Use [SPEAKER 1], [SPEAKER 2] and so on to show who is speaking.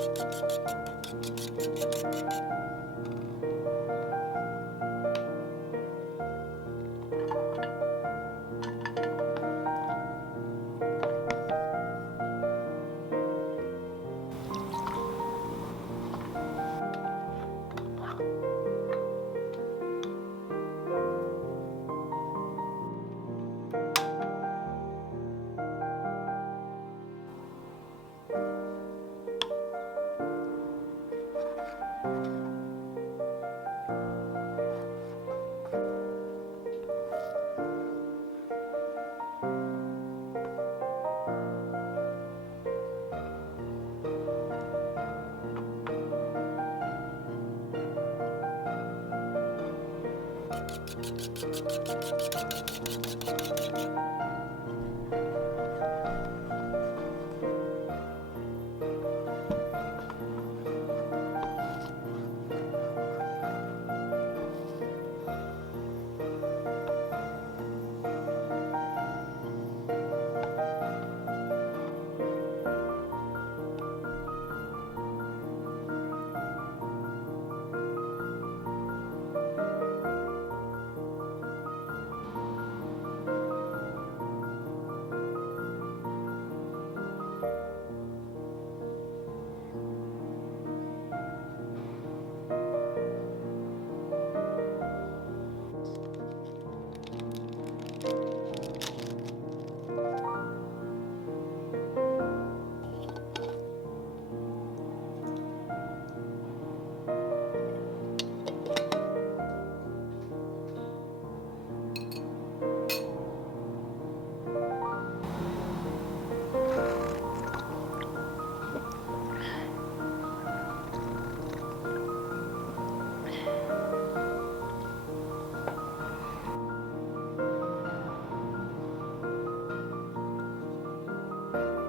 [SPEAKER 1] Thank you. Thank you. Amen.